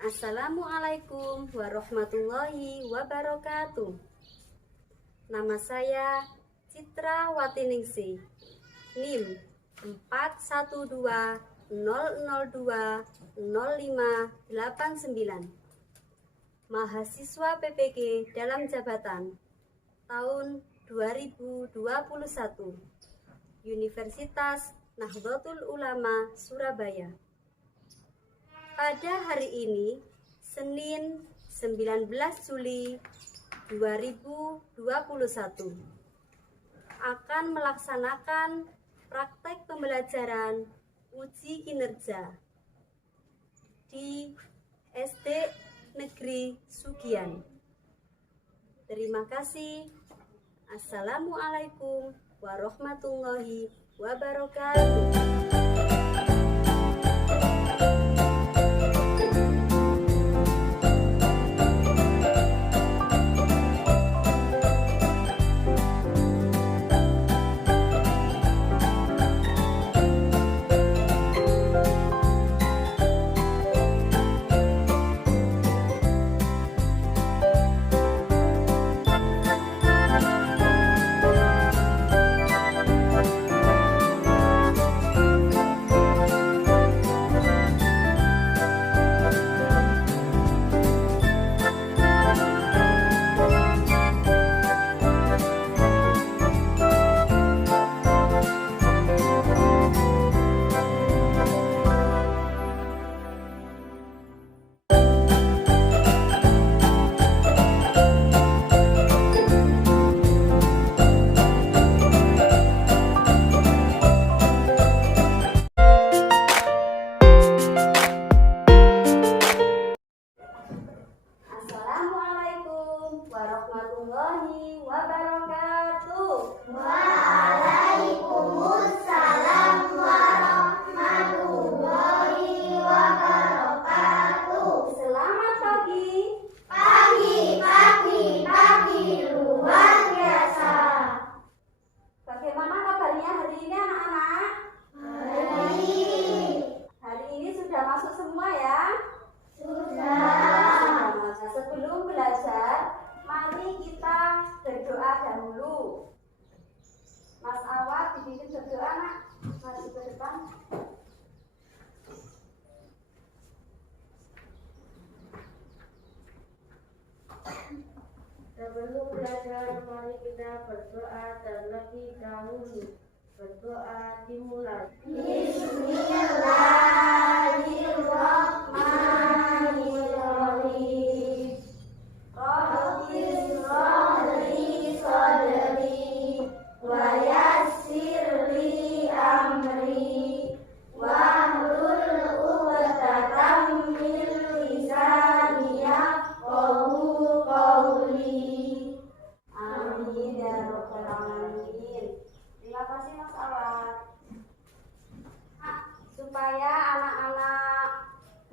Assalamualaikum warahmatullahi wabarakatuh. Nama saya Citra Watiningsih, NIM 4120020589, mahasiswa PPG dalam jabatan tahun 2021, Universitas Nahdlatul Ulama Surabaya. Pada hari ini, Senin 19 Juli 2021, akan melaksanakan praktek pembelajaran uji kinerja di SD Negeri Sugian. Terima kasih. Assalamualaikum warahmatullahi wabarakatuh. Assalamualaikum warahmatullahi wabarakatuh. Waalaikumsalam warahmatullahi wabarakatuh. Selamat pagi. Pagi luar biasa. Bagaimana kabarnya hari ini anak-anak? Hari ini sudah masuk semua ya? Sudah. Nah, sebelum belajar, mari kita berdoa dahulu. Mas Awad dibimbing berdoa, nak. Mari ke depan. Sebelum belajar, mari kita berdoa terlebih dahulu. Berdoa dimulai. Bismillahirrahmanirrahim. Rabbi shrahli sadri wa yassir li amri wahlul 'uqdatam min lisani yafqahu qawli. Amin ya rabbal alamin. Terima kasih Mas Awad. Supaya anak-anak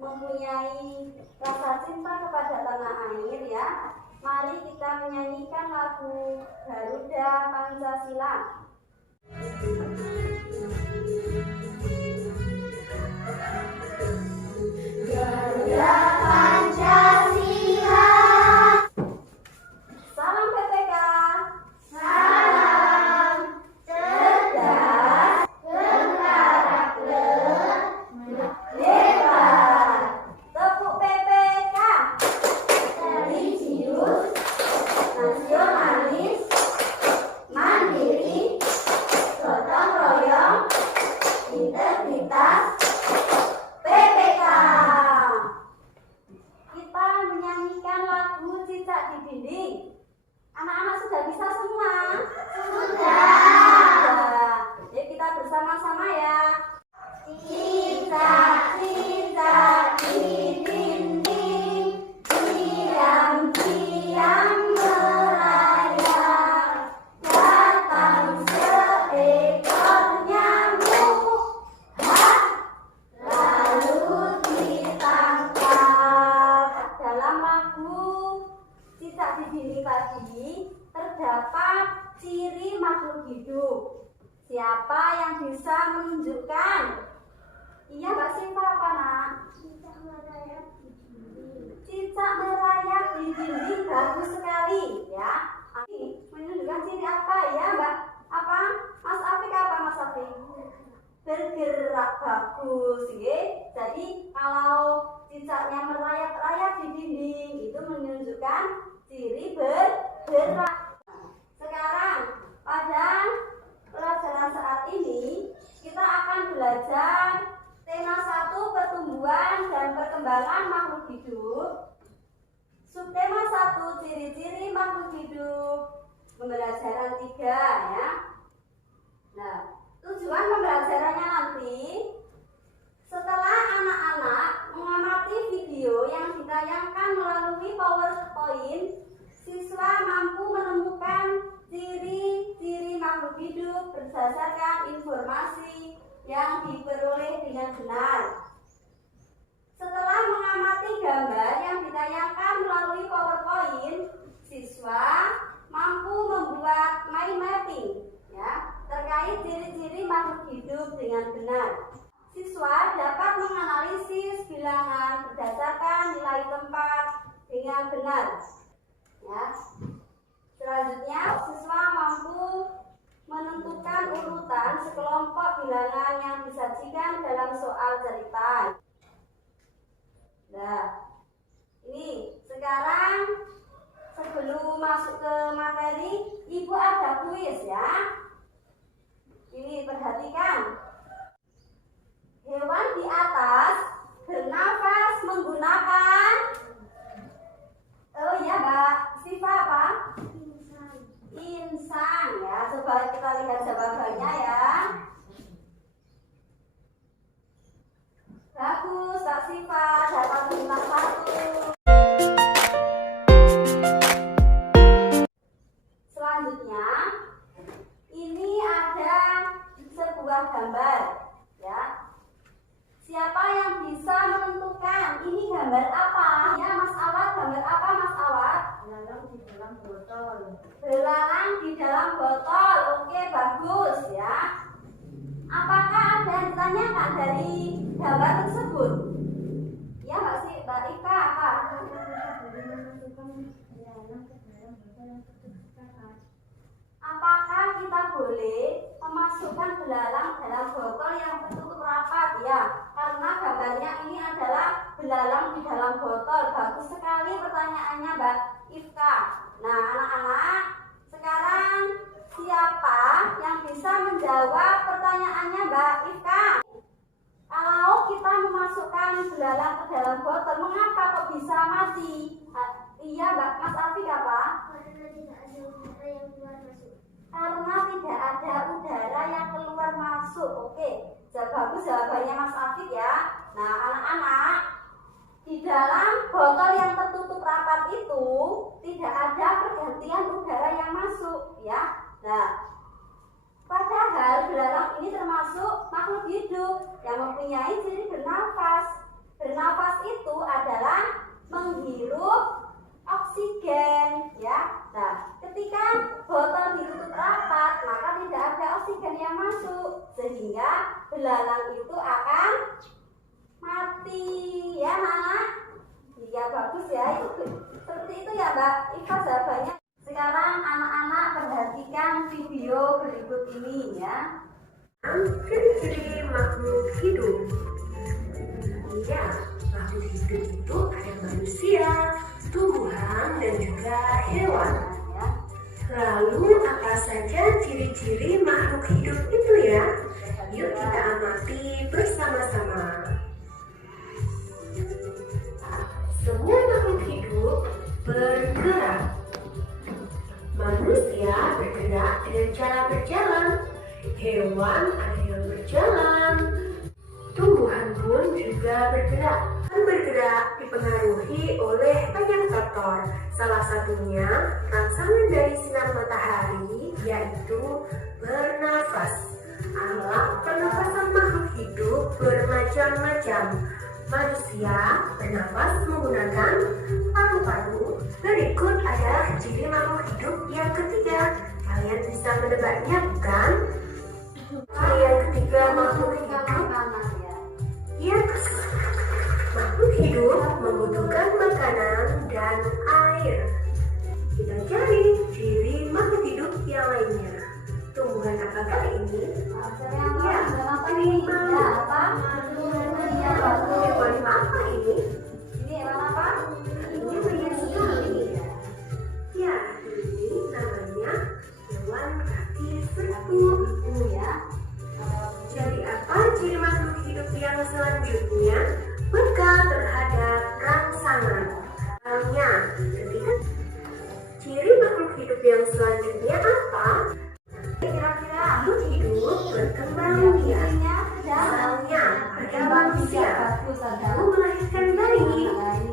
mempunyai rasa cinta kepada tanah air ya, mari kita menyanyikan lagu Garuda Pancasila. Garuda Pancasila. Salam PPK. Salam cerdas, berkarakter, hebat, Tepuk PPK. religius, nasionalis, mandiri, gotong royong, integritas, PPK. Kita menyanyikan lagu Cicak di Dinding. Anak-anak sudah bisa semua? Sudah. Yuk kita bersama-sama ya. Cicak-cicak di dinding, diam-diam merayap, datang seekor nyamuk, lalu ditangkap. Dalam lagu Cicak di Dinding tadi terdapat ciri makhluk hidup. Siapa yang bisa menunjukkan? Iya Mbak Sinta apa nak? Cicak merayap di dinding. Cicak merayap di dinding, bagus sekali ya. Ini menunjukkan ciri apa ya Mbak? Apa? Mas Afik apa Mas Afik? Bergerak, bagus ya. Jadi kalau cicaknya merayap-rayap di dinding itu menunjukkan ciri bergerak. Sekarang pada pelajaran saat ini kita akan belajar tema 1 pertumbuhan dan perkembangan makhluk hidup. Subtema 1 ciri-ciri makhluk hidup. Pembelajaran 3 ya. Nah, tujuan pembelajarannya nanti setelah anak-anak mengamati video yang ditayangkan melalui PowerPoint, siswa mampu menemukan ciri-ciri makhluk hidup berdasarkan informasi yang diperoleh dengan benar. Setelah mengamati gambar yang ditayangkan melalui PowerPoint, siswa mampu membuat mind mapping ya, terkait ciri-ciri makhluk hidup dengan benar. Siswa dapat menganalisis bilangan berdasarkan nilai tempat dengan benar. Ya. Selanjutnya, siswa mampu menentukan urutan sekelompok bilangan yang disajikan dalam soal cerita. Nah, ini sekarang sebelum masuk ke materi, Ibu ada kuis ya. Ini perhatikan. Hewan di atas bernafas menggunakan Mbak Siva apa? Insang ya. Coba kita lihat jawabannya ya. Bagus Mbak Siva, dapat bintang 1. Selanjutnya ini ada sebuah gambar ya. Siapa yang bisa menentukan ini gambar apa? Ya Mas Awad, gambar apa Mas Awad? Belalang di dalam botol. Belalang di dalam botol. Oke, bagus ya. Apakah ada yang ditanyakan dari gambar tersebut? Ya Mbak Ika apa? Apakah kita boleh memasukkan belalang dalam botol yang tertutup rapat ya? Karena gambarnya ini adalah belalang di dalam botol. Bagus sekali pertanyaannya Mbak Ifka. Nah anak-anak, sekarang siapa yang bisa menjawab pertanyaannya Mbak Ifka? Kalau kita memasukkan belalang ke dalam botol, mengapa kok bisa mati? Iya Mas Afik apa? Karena tidak ada udara yang keluar masuk. Karena tidak ada udara yang keluar masuk. Oke, bagus jawabannya Mas Afik ya. Nah anak-anak, di dalam botol yang tertutup rapat itu tidak ada pergantian udara yang masuk ya. Nah, padahal belalang ini termasuk makhluk hidup yang mempunyai ciri bernafas. Bernafas itu adalah menghirup oksigen ya. Nah, ketika botol ditutup rapat, maka tidak ada oksigen yang masuk sehingga belalang itu akan mati ya anak. Iya bagus ya, itu seperti itu ya Mbak Ika jawabannya. Sekarang anak-anak perhatikan video berikut ini ya. Ciri-ciri makhluk hidup. Ya, makhluk hidup itu ada manusia, tumbuhan, dan juga hewan. Lalu apa saja ciri-ciri makhluk hidup itu ya? Yuk kita amati bersama-sama. Semua makhluk hidup bergerak. Manusia bergerak dengan cara berjalan. Hewan ada yang berjalan. Tumbuhan pun juga bergerak. Bergerak dipengaruhi oleh banyak faktor. Salah satunya rangsangan dari sinar matahari, yaitu bernafas. Alat pernafasan makhluk hidup bermacam-macam. Manusia bernafas menggunakan paru-paru. Berikut adalah ciri makhluk hidup yang ketiga. Kalian bisa menebaknya, bukan? Ciri yang ketiga makhluk hidup. Ya, hidup membutuhkan makanan dan air. Kita cari ciri makhluk hidup yang lainnya. Tumbuhan apakah ini? Ya, ini hewan apa ini? Ini hewan apa? Ini banyak sekali. Ya, ini namanya hewan kaki serpuk. Ya. Jadi apa ciri makhluk hidup yang selanjutnya? Peka terhadap rangsangan. Misalnya, ketika ciri makhluk hidup yang selanjutnya apa? Kira-kira Makhluk hidup berkembang biak. Misalnya, berkembang biak. bagus ada. Lalu melahirkan bayi.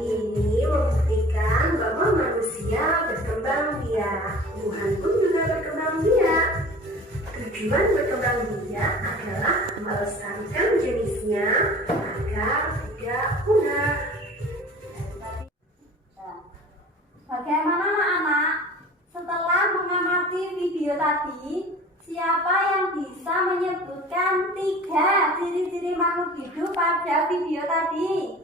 Ini membuktikan bahwa manusia berkembang biak. Tuhan pun juga berkembang biak. Tujuan berkembang biak adalah melestarikan jenisnya agar tidak punah. Bagaimana anak-anak? Setelah mengamati video tadi, siapa yang bisa menyebutkan 3 ciri-ciri makhluk hidup pada video tadi?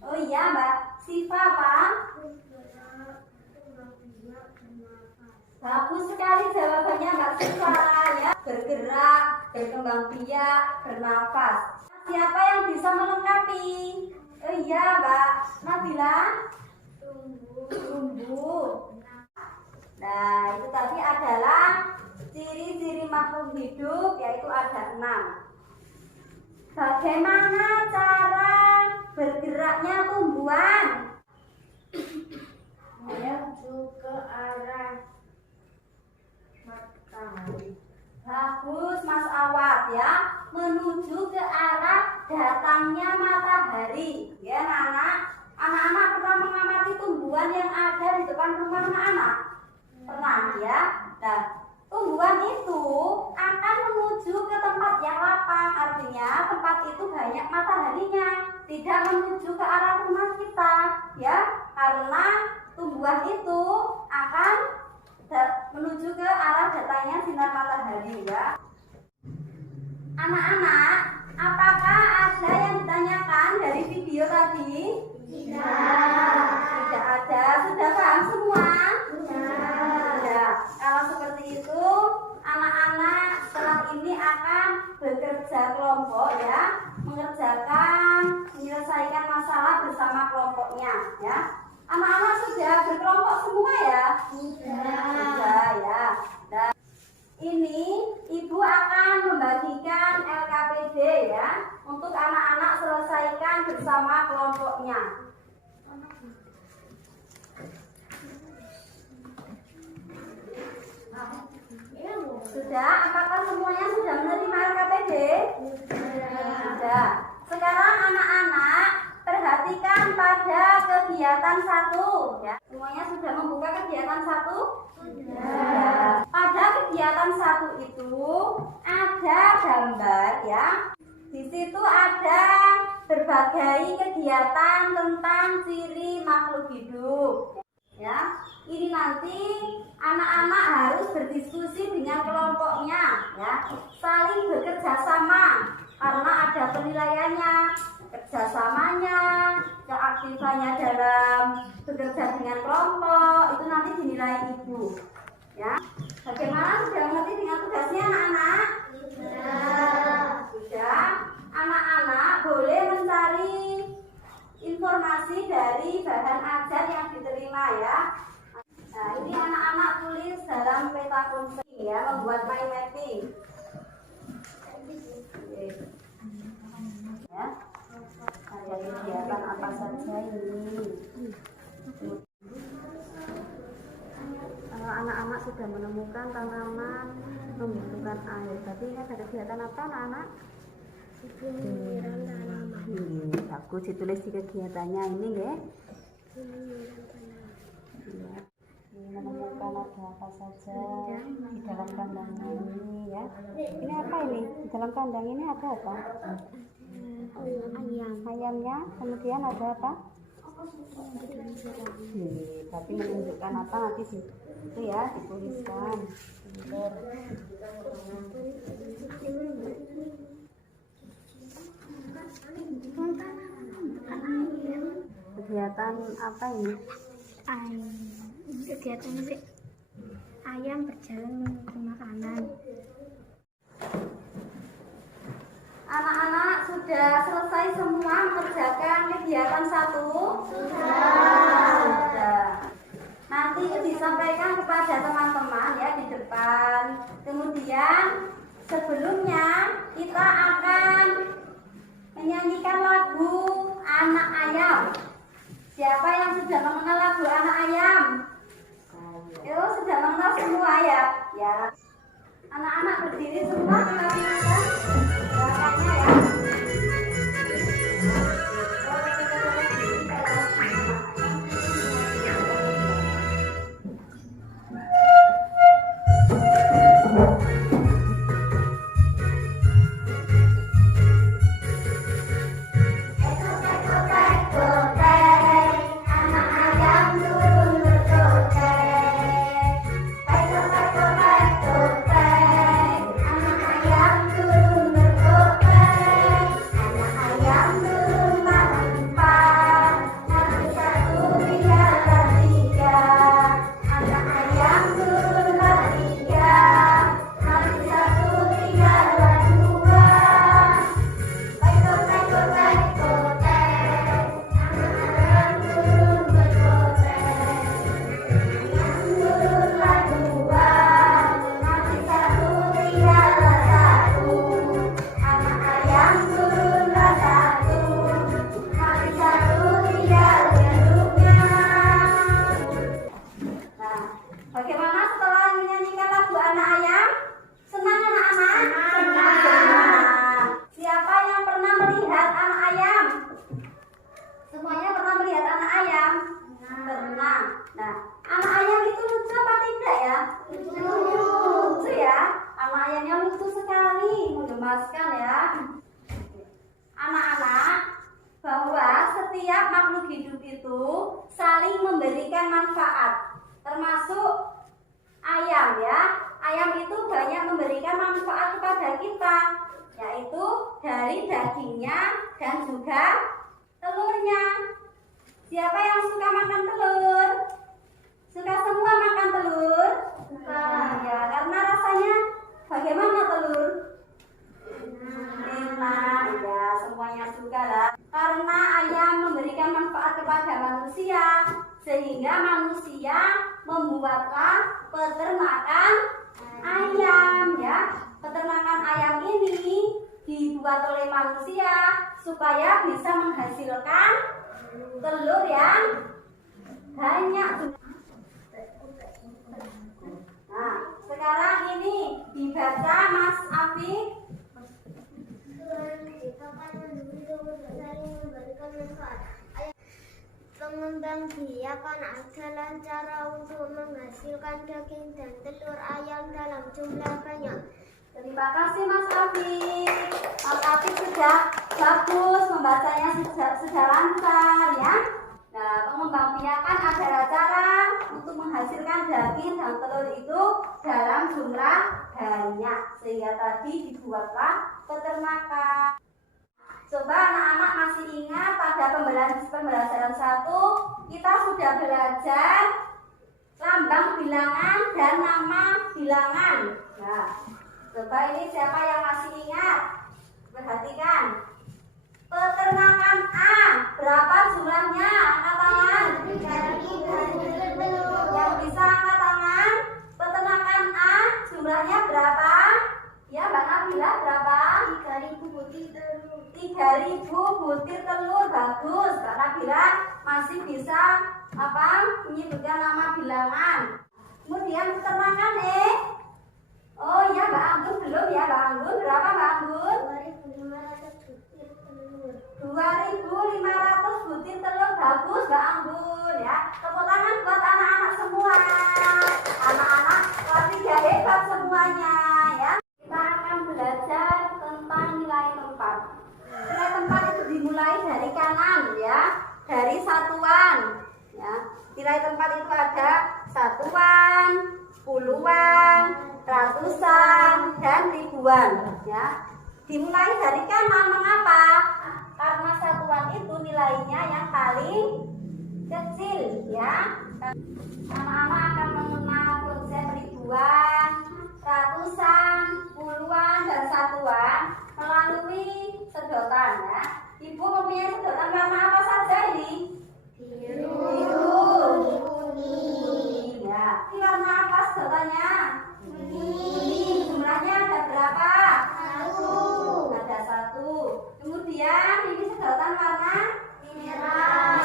Oh iya Mbak Siva, Pak. Bagus sekali jawabannya Mbak Siva ya. Bergerak, berkembang biak, bernafas. Siapa yang bisa melengkapi? Oh iya Mbak Nabila. Tumbuh. Nah, itu tadi adalah ciri-ciri makhluk hidup, yaitu ada 6. Bagaimana cara bergeraknya tumbuhan? menuju ke arah matahari. Bagus Mas Awad ya, menuju ke arah datangnya matahari. Ya anak-anak pernah mengamati tumbuhan yang ada di depan rumah anak-anak? Pernah ya. Nah, tumbuhan itu akan menuju ke tempat yang lapang, artinya tempat itu banyak mataharinya, tidak menuju ke arah rumah kita ya, karena tumbuhan itu akan menuju ke arah datangnya sinar matahari ya. Anak-anak, apakah ada yang ditanyakan dari video tadi? Tidak ada. Sudah paham semua? Sudah. Kalau seperti itu, anak-anak setelah ini akan bekerja kelompok ya, menyelesaikan masalah bersama kelompoknya ya. Anak-anak sudah berkelompok semua ya? Sudah ya. Dan ini ibu akan membagikan LKPD ya, untuk anak-anak selesaikan bersama kelompoknya. Sudah? Apakah semuanya sudah menerima LKPD? Sudah. Sekarang anak-anak perhatikan pada kegiatan 1 ya. Semuanya sudah membuka kegiatan 1? Sudah. Pada kegiatan 1 itu ada gambar ya. Di situ ada berbagai kegiatan tentang ciri makhluk hidup. Ya, ini nanti anak-anak harus berdiskusi dengan kelompoknya ya, saling bekerja sama karena ada penilaiannya, kerjasamanya, keaktifannya dalam bekerja dengan kelompok itu nanti dinilai ibu ya. Bagaimana, sudah mengerti dengan tugasnya anak-anak? Sudah. Anak-anak boleh mencari informasi dari bahan ajar yang diterima ya. Nah, ini anak-anak tulis dalam peta konsep ya, membuat mind mapping. Ya. Ada kegiatan apa saja ini? Kalau anak-anak sudah menemukan tanaman membutuhkan air, berarti ini ada kegiatan apa anak-anak? Penyiraman tanaman. Bagus, ditulis di kegiatannya ini ya. Menemukan ada apa saja di dalam kandang ini ya. Ini apa ini? Di dalam kandang ini ada apa? Ayam. Ayamnya, kemudian ada apa? Tapi menunjukkan apa nanti sih? Itu ya, dituliskan. kegiatan apa ini? Kegiatan sih ayam berjalan menuju makanan. Anak-anak sudah selesai semua mengerjakan kegiatan 1? Sudah. Nanti disampaikan kepada teman-teman ya di depan. Kemudian sebelumnya kita akan menyanyikan lagu Anak Ayam. Siapa yang sudah mengenal lagu Anak Ayam? Yo, sudah mengenal semua ya? Ya. Anak-anak berdiri semua kita nyanyikan gerakannya ya. Bagaimana setelah menyanyikan lagu Anak Ayam? Senang anak-anak? Senang. Siapa yang pernah melihat anak ayam? Semuanya pernah melihat anak ayam? Pernah. Nah, anak ayam itu lucu apa tidak ya? Lucu ya. Anak ayamnya lucu sekali, menggemaskan ya. Anak-anak, bahwa setiap makhluk hidup itu saling memberikan manfaat. Termasuk ayam ya. Ayam itu banyak memberikan manfaat kepada kita, yaitu dari dagingnya dan juga telurnya. Siapa yang suka makan telur? Suka semua makan telur? Suka. Ya, karena rasanya bagaimana telur? Enak. Ya, semuanya suka lah. Karena ayam memberikan manfaat kepada manusia, sehingga manusia membuatlah peternakan ayam ya. Peternakan ayam ini dibuat oleh manusia supaya bisa menghasilkan telur yang banyak. Nah, sekarang ini dibaca Mas Afif. Pengembang biakan adalah cara untuk menghasilkan daging dan telur ayam dalam jumlah banyak. Terima kasih Mas Afif. Mas Afif sudah bagus membacanya, sudah lancar ya. Nah, pengembang biakan adalah cara untuk menghasilkan daging dan telur itu dalam jumlah banyak, sehingga tadi dibuatlah peternakan. Coba anak-anak masih ingat pada pembelajaran 1 kita sudah belajar lambang bilangan dan nama bilangan. Nah, coba ini siapa yang masih ingat? Perhatikan. Peternakan A, berapa jumlahnya? Angkat tangan. Yang bisa angkat tangan. Peternakan A jumlahnya berapa? Ya, Mbak Nabila berapa? 3.000 butir telur. 3.000 butir telur. Bagus. Mbak Nabila masih bisa menyebutkan nama bilangan. Kemudian peternakan E. Oh ya, Mbak Anggun belum ya, Mbak Anggun. Berapa Mbak Anggun? 2.500 butir telur. 2.500 butir telur. Bagus Mbak Anggun ya. Tepuk tangan buat anak-anak semua. Anak-anak kelas 3 hebat semuanya ya. Kita akan belajar tentang nilai tempat. Nilai tempat itu dimulai dari kanan ya, dari satuan ya. Nilai tempat itu ada satuan, puluhan, ratusan, dan ribuan ya. Dimulai dari kanan, mengapa? Karena satuan itu nilainya yang paling ya. Anak-anak akan mengenal konsep ribuan, ratusan, puluhan, dan satuan melalui sedotan ya. Ibu mempunyai sedotan warna apa saja ini? Biru, kuning. Ya. Ini warna apa sedotannya? Kuning. Jumlahnya ada berapa? Ada 1. Kemudian ini sedotan warna merah.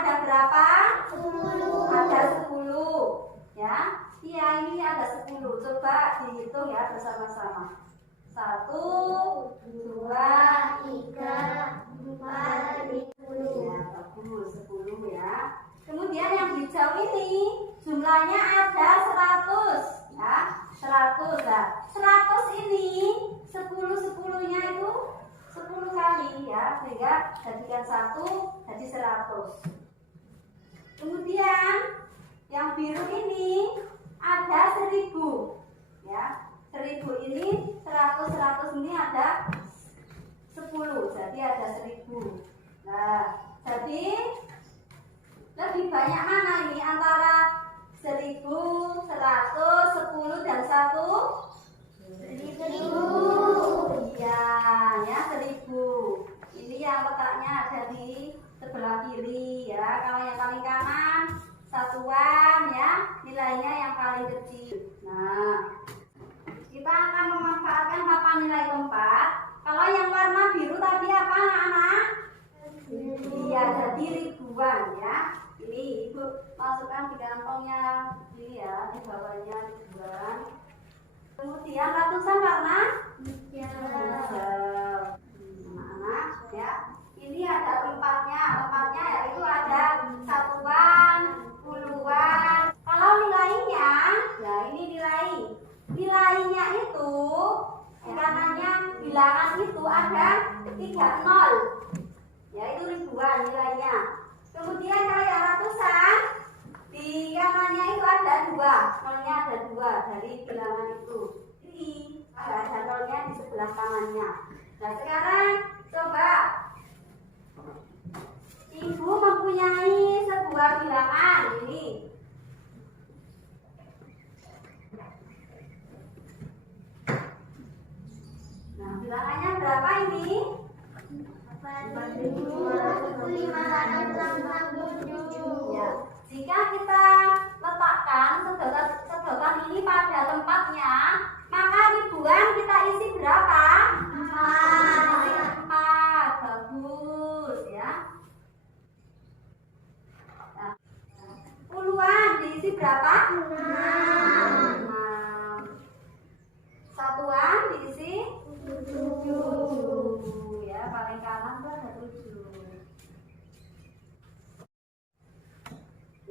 Ada berapa? 10. Ada 10. Ya. Iya, ini ada 10. Coba dihitung ya bersama-sama. 1, 2, 3, 4, 10. Ya, bagus, 10 ya. Kemudian yang hijau ini jumlahnya ada 100 ya. 100. Nah, 100 ini 10-10-nya itu 10 kali ya, sehingga jadikan 1 jadi 100. Kemudian yang biru ini ada 1000 ya. 1000 ini 100 ini ada 10, jadi ada 1000. Nah, jadi lebih banyak mana ini antara 1000, 100, 10 dan 1? 1000. Iya, ya 1000. Ini yang letaknya ada di sebelah kiri ya. Kalau yang paling kanan satuan ya, nilainya yang paling kecil. Nah, kita akan memanfaatkan papan nilai keempat. Kalau yang warna biru tadi apa anak-anak? Iya, jadi ribuan ya. Ini ibu masukkan di kantongnya, ini ya, di bawahnya ribuan. Kemudian ratusan warna hijau. Anak-anak ya. Ini ada tempatnya yaitu ada satuan, puluhan. Kalau nilainya, ya ini nilainya itu kanannya bilangan itu ada 30 ya, itu ribuan nilainya. Kemudian kalau yang ratusan di kanannya itu ada 2, nolnya ada 2 dari bilangan itu. Ini ada nolnya di sebelah kanannya. Nah sekarang coba ibu mempunyai sebuah bilangan ini. Nah, bilangannya berapa ini? 4.587. Ya. Jika kita letakkan sedotan ini pada tempatnya, maka ribuan kita isi berapa? 4. Bagus ya. Nah, puluhan diisi berapa? 6. Satuan diisi 7 ya, paling kanan tuh ada 7.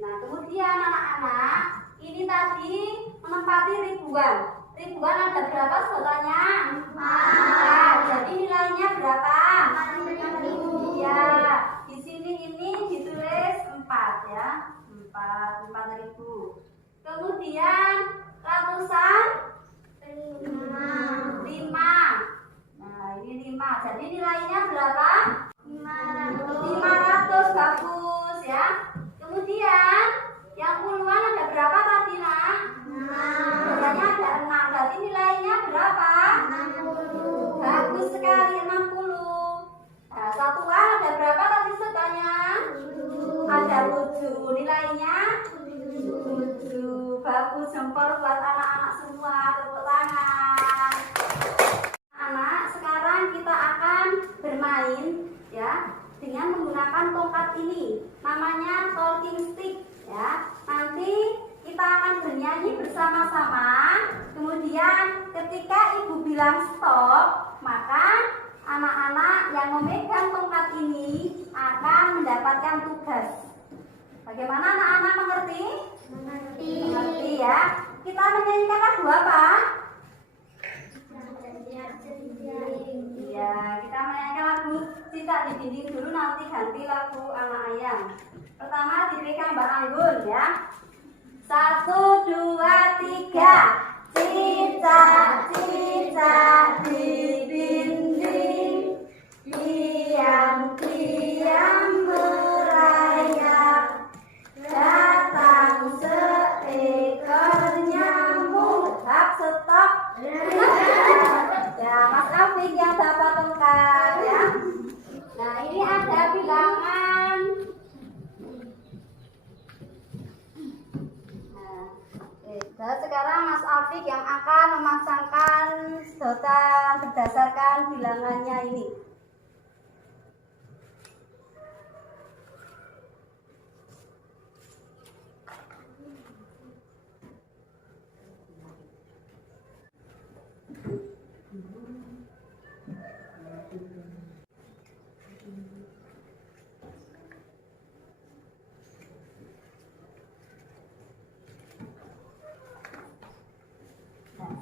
Nah kemudian anak-anak, ini tadi menempati ribuan. Ribuan ada berapa sedotannya? 4. Jadi nilainya berapa? 4.000. Ya, di sini ini ditulis 4 ya, 4.000. Kemudian ratusan 5. Nah ini 5, jadi nilainya berapa? 500. Bagus ya. Kemudian yang puluhan ada berapa tadi nak? 6. Biasanya ada 6, berarti nilainya berapa? 60. Bagus sekali, 60. Nah satuan ada berapa tadi sedotannya? Ada 7, nilainya 7. Bagus, jempol buat anak-anak semua, tepuk tangan. Anak, sekarang kita akan bermain ya dengan menggunakan tongkat ini, namanya talking stick ya. Nanti kita akan bernyanyi bersama-sama. Kemudian ketika ibu bilang stop, maka anak-anak yang memegang tongkat ini akan mendapatkan tugas. Bagaimana anak-anak mengerti? Mengerti ya. Kita menyanyikan lagu apa? Iya, kita menyanyikan lagu Cinta di Dinding dulu, nanti ganti lagu Anak Ayam. Pertama diberikan Mbak Anggun ya. 1, 2, 3. Cicak-cicak di dinding, diam-diam merayap. Nah, sekarang Mas Afik yang akan memasangkan sedotan berdasarkan bilangannya ini.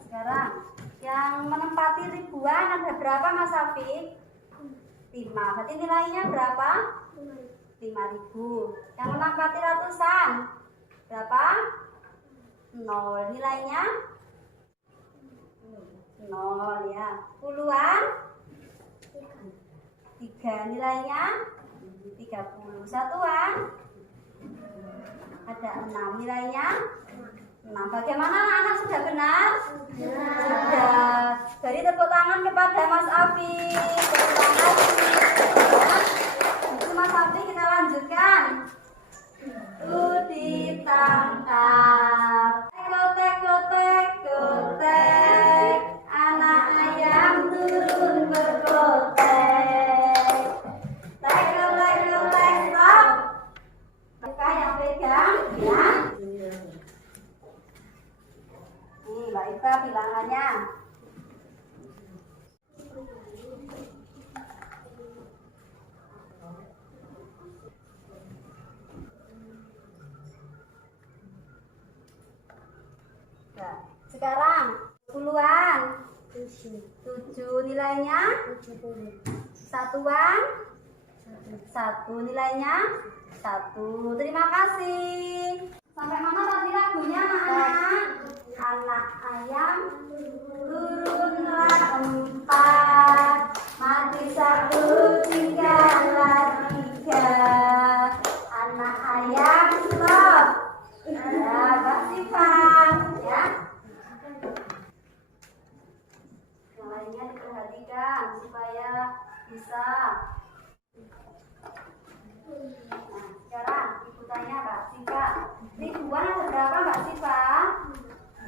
Sekarang yang menempati ribuan ada berapa Mas Afif? 5. Berarti nilainya berapa? 5.000. Yang menempati ratusan berapa? 0. Nilainya 0 ya. Puluhan 3. Nilainya 30. Satuan ada 6. Nilainya 6. Bagaimana anak-anak, sudah benar? Sudah. Beri tepuk tangan kepada Mas Afif. Terima kasih. Itu Mas Afif, kita lanjutkan. Ditangkap. Kotek, anak ayam turun berkotek. Kotek, stop. Buka yang pegang, ya. Nih, Mbak Ika bilangannya. Nah, sekarang puluhan 7 nilainya 1. Nilainya 1. Terima kasih. Sampai mana tadi lagunya anak-anak? Anak ayam turunlah 4, mati 1, tinggallah 3. Anak ayam stop. Ya, kasih Pak. Ya. Yang lainnya diperhatikan supaya bisa. Nah, sekarang ibu tanya Mbak Siva, ribuan ada berapa Mbak Siva?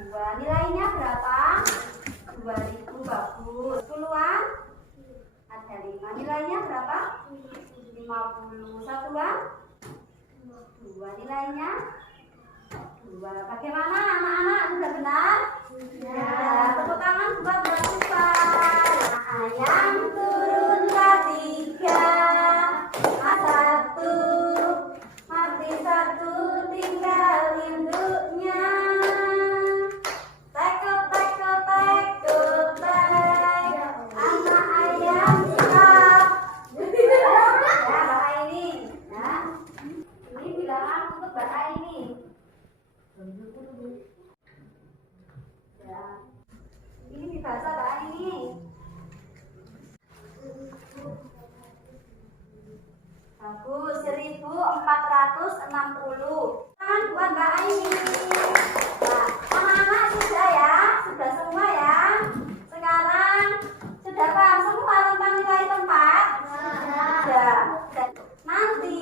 2. Nilainya berapa? 2.000. Bagus. Puluhan ada 5. Nilainya berapa? 50. Satuan 2. Nilainya 2. Bagaimana anak-anak, sudah benar? Ya. Tepuk tangan buat Mbak Siva. Ayam turunlah 3, 1, mati 1, tinggal induknya. Anak ayam stop. Ya, Mbak Aini. Nah, ini bilangan untuk Mbak Aini. Ya. Ini dibaca Mbak Aini. Bagus, 1460. Tangan buat Mbak Aini. Nah, anak-anak sudah ya? Sudah semua ya? Sekarang sudah paham semua tentang nilai tempat? Sudah. Nanti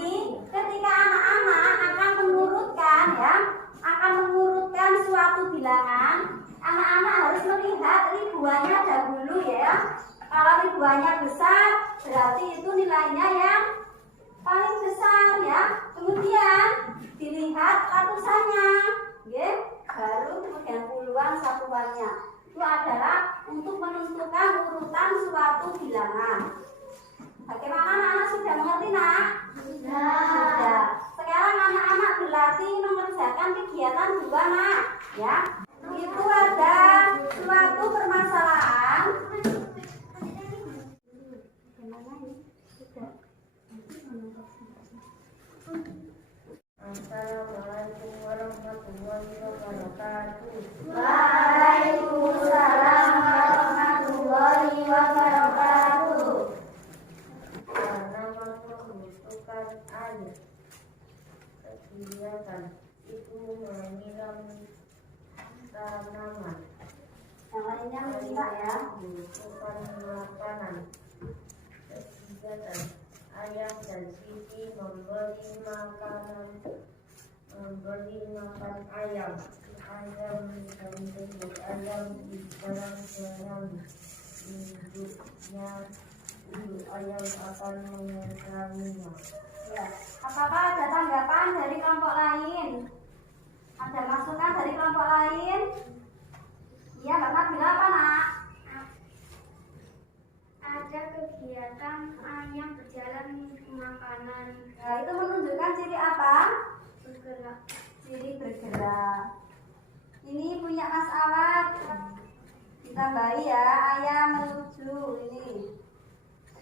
ketika anak-anak akan mengurutkan ya, akan mengurutkan suatu bilangan, anak-anak harus melihat ribuannya dahulu ya. Kalau ribuannya besar, berarti itu nilainya yang paling besar ya. Kemudian dilihat ratusannya, ya. Baru kemudian puluhan satuannya. Itu adalah untuk menentukan urutan suatu bilangan. Bagaimana anak-anak, sudah mengerti nak? Sudah. Sekarang anak-anak berlatih mengerjakan kegiatan 2 nak, ya. Itu ada suatu permasalahan. Assalamualaikum warahmatullahi wabarakatuh. Waalaikumsalam warahmatullahi wabarakatuh. Karena membutuhkan air, kegiatan itu menyiram tanaman. Yang lainnya minta ya. Membutuhkan makanan, kegiatan ayam dan Siti memberi makanan memberi makan ayam. Ayam dan telur ayam di dalam induknya. Induk ayam akan menyerangnya. Ya. Apakah ada tanggapan dari kelompok lain? Ada masukan dari kelompok lain? Iya, Mbak Nabila apa, Nak? Ada kegiatan ayam berjalan menuju makanan, Nah, itu menunjukkan ciri apa? bergerak. Ciri bergerak. Ini punya Mas Awad. Ditambahi ya, ayam menuju ini.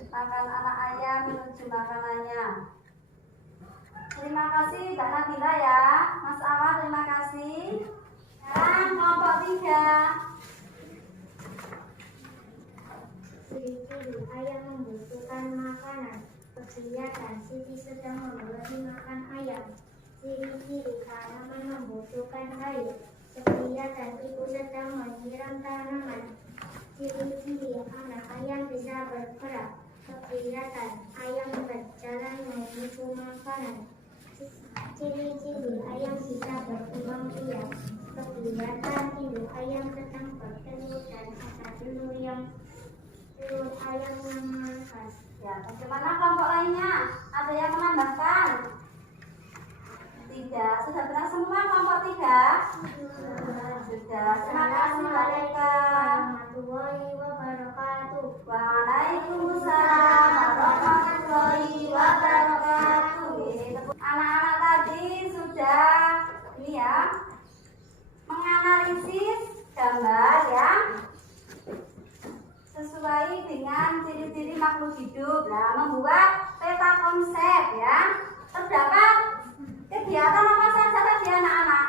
Makan anak ayam menuju makanannya. Terima kasih Mbak Nabila ya. Mas Awad, terima kasih. Sekarang kelompok 3. Ciri-ciri ayam membutuhkan makanan. Kegiatan Siti sedang memberi makan ayam. Ciri-ciri tanaman membutuhkan air. Kegiatan ibu sedang menyiram tanaman. Ciri-ciri anak ayam bisa bergerak. Kegiatan ayam berjalan menuju makanan. Ciri-ciri ayam bisa berkembang biak. Kegiatan induk ayam sedang bertelur dan ada telur ayam yang menetas. Ya, bagaimana kelompok lainnya? Ada yang menambahkan? Tidak. Sudah benar semua kelompok 3? Sudah. Terima kasih mereka. Warahmatullahi wabarakatuh. Waalaikumsalam warahmatullahi wabarakatuh. Anak-anak tadi sudah ini ya menganalisis gambar ya sesuai dengan ciri-ciri makhluk hidup. Nah, membuat peta konsep ya. Terdapat kegiatan apa saja tadi anak-anak?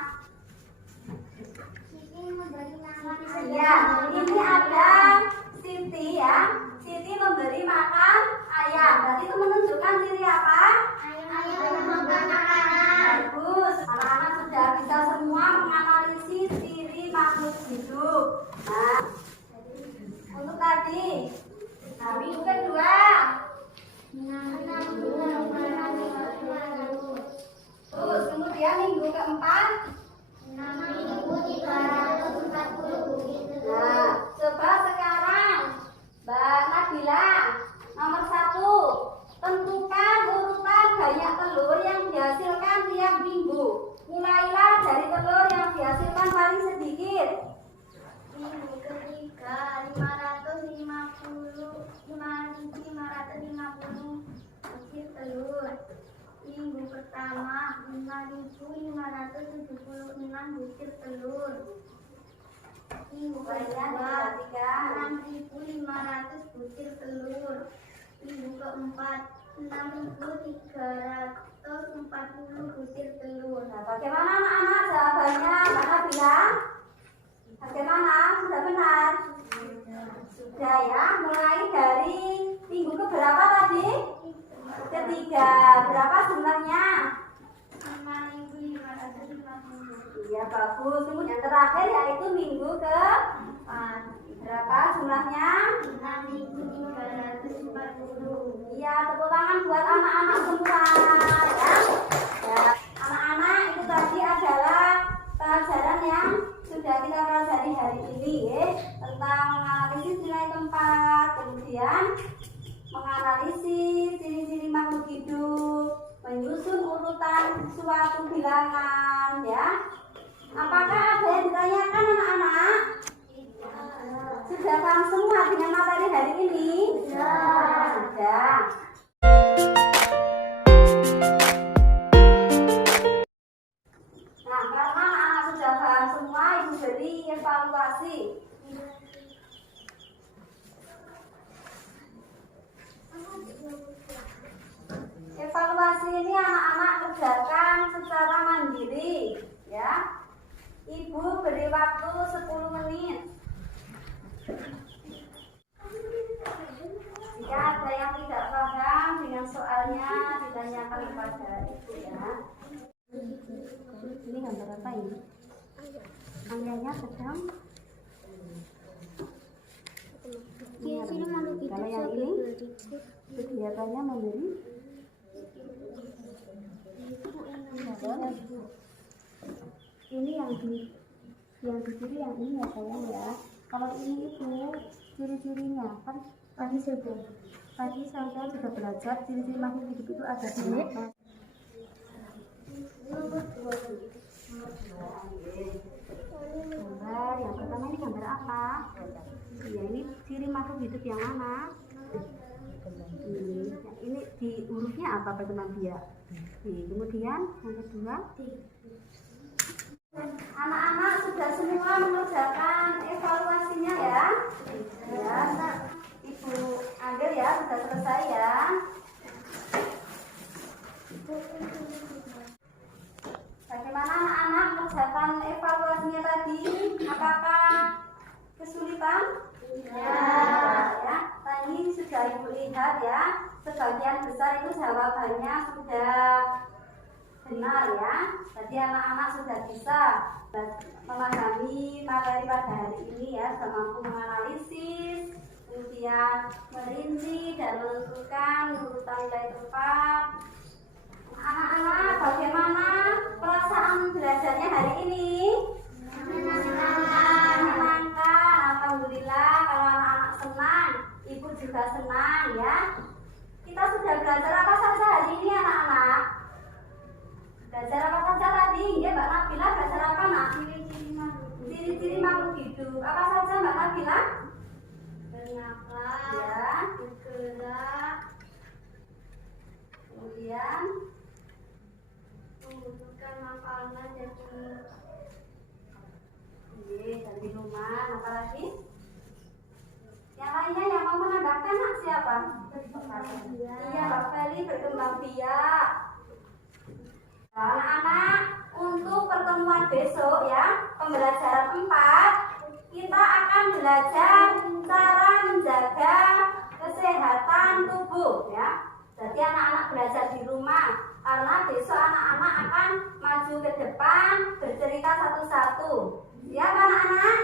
Siti memberi nama Ya, ini ada Siti ya. Siti memberi makan ayam. Berarti itu menunjukkan ciri apa? ayam makan makanan. Bagus. Anak-anak sudah bisa semua menganalisis ciri makhluk hidup. Nah, untuk tadi, nah, minggu kedua. Terus kemudian minggu keempat. Nah, coba sekarang Mbak Nabila, nomor 1, tentukan urutan banyak telur yang dihasilkan tiap minggu. Mulailah dari telur yang dihasilkan paling sedikit. Minggu ketiga 5.550 butir telur. Minggu pertama 5.576 butir telur. Minggu kedua 6.500 butir telur. Minggu keempat 6.340 butir telur. Nah, bagaimana anak-anak jawabannya Mbak Nabila? Bagaimana? Sudah benar? Sudah ya. Mulai dari minggu keberapa tadi? Ketiga. Berapa jumlahnya? 5.550. Iya, bagus. Kemudian terakhir yaitu minggu ke-4. Berapa jumlahnya? 6.340. Iya, tepuk tangan buat anak-anak semua ya. Ya, anak-anak itu tadi adalah pelajaran yang sudah kita pelajari hari ini ya, tentang menganalisis nilai tempat, kemudian menganalisis ciri-ciri makhluk hidup, menyusun urutan suatu bilangan ya. Apakah ada yang ditanyakan anak-anak? Sudah paham semua dengan materi hari ini? Sudah. Nah, karena anak-anak sudah paham semua, Ibu beri evaluasi. Evaluasi ini anak-anak kerjakan secara mandiri, ya. Ibu beri waktu 10 menit. Jika ada yang tidak paham dengan soalnya, ditanyakan kepada ibu ya. Ini gambar apa ini? Ayahnya sedang. Kalau yang ini kegiatannya memberi. ini yang di kiri yang ini ya sayang ya. Kalau ini itu ciri-cirinya kan tadi saya sudah belajar ciri-ciri makhluk hidup itu ada berapa. Gambar yang pertama ini gambar apa? Ya ini ciri makhluk hidup yang mana? Ini di hurufnya apa teman dia? Kemudian yang kedua, Anak-anak sudah semua mengerjakan evaluasinya ya. Ya, Ibu Angger ya sudah selesai ya. Bagaimana anak-anak mengerjakan evaluasinya tadi? Apakah kesulitan? Ya, tadi sudah Ibu lihat ya. Sebagian besar itu jawabannya sudah benar ya. Jadi anak-anak sudah bisa memahami materi pada hari ini ya, sudah mampu menganalisis, kemudian merinci dan menentukan urutan nilai tempat. Anak-anak, bagaimana perasaan belajarnya hari ini? Menyenangkan. Alhamdulillah, kalau anak-anak senang, ibu juga senang ya. Kita sudah belajar apa saja hari ini anak-anak? Belajar apa saja tadi? Ya Mbak Nabila belajar apa nak? Ciri-ciri makhluk hidup. Apa saja Mbak Nabila? Bernafas, Ya. bergerak, Kemudian membutuhkan makanan dan minum. dari rumah. Apa lagi? Yang lainnya yang mau menambahkan nak siapa? Iya Mbak Feli, berkembang biak. Anak-anak, untuk pertemuan besok ya, pembelajaran 4, kita akan belajar cara menjaga kesehatan tubuh ya. Jadi anak-anak belajar di rumah, karena besok anak-anak akan maju ke depan bercerita satu-satu. Siap anak-anak?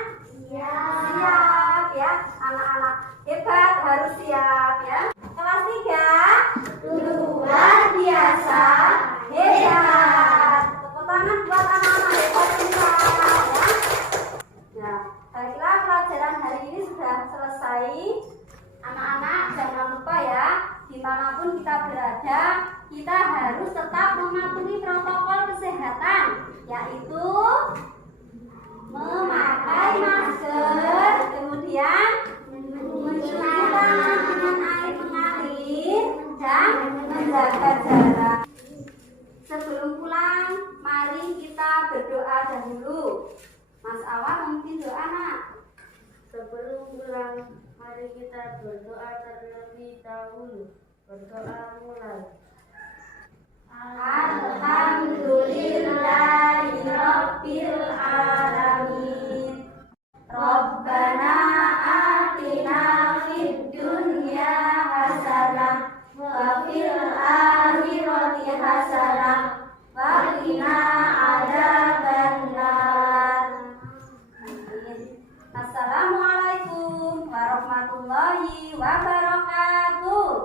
Siap ya, anak-anak hebat harus siap ya. Kelas 3, luar biasa hebat. Tepuk tangan buat anak-anak hebat kita ya. Nah, baiklah pelajaran hari ini sudah selesai. Anak-anak jangan lupa ya, dimanapun kita berada, kita harus tetap mematuhi protokol kesehatan, yaitu memakai masker, kemudian mencuci tangan dengan air mengalir, dan menjaga jarak. Sebelum pulang, mari kita berdoa dahulu. Mas Awan mungkin doa nak. Sebelum pulang, mari kita berdoa terlebih dahulu. Berdoa mulai. Alhamdulillahirabbil alamin. Rabbana atina fid dunya hasanah wa fil akhirati hasanah wa qina adzabannar. Assalamualaikum warahmatullahi wabarakatuh.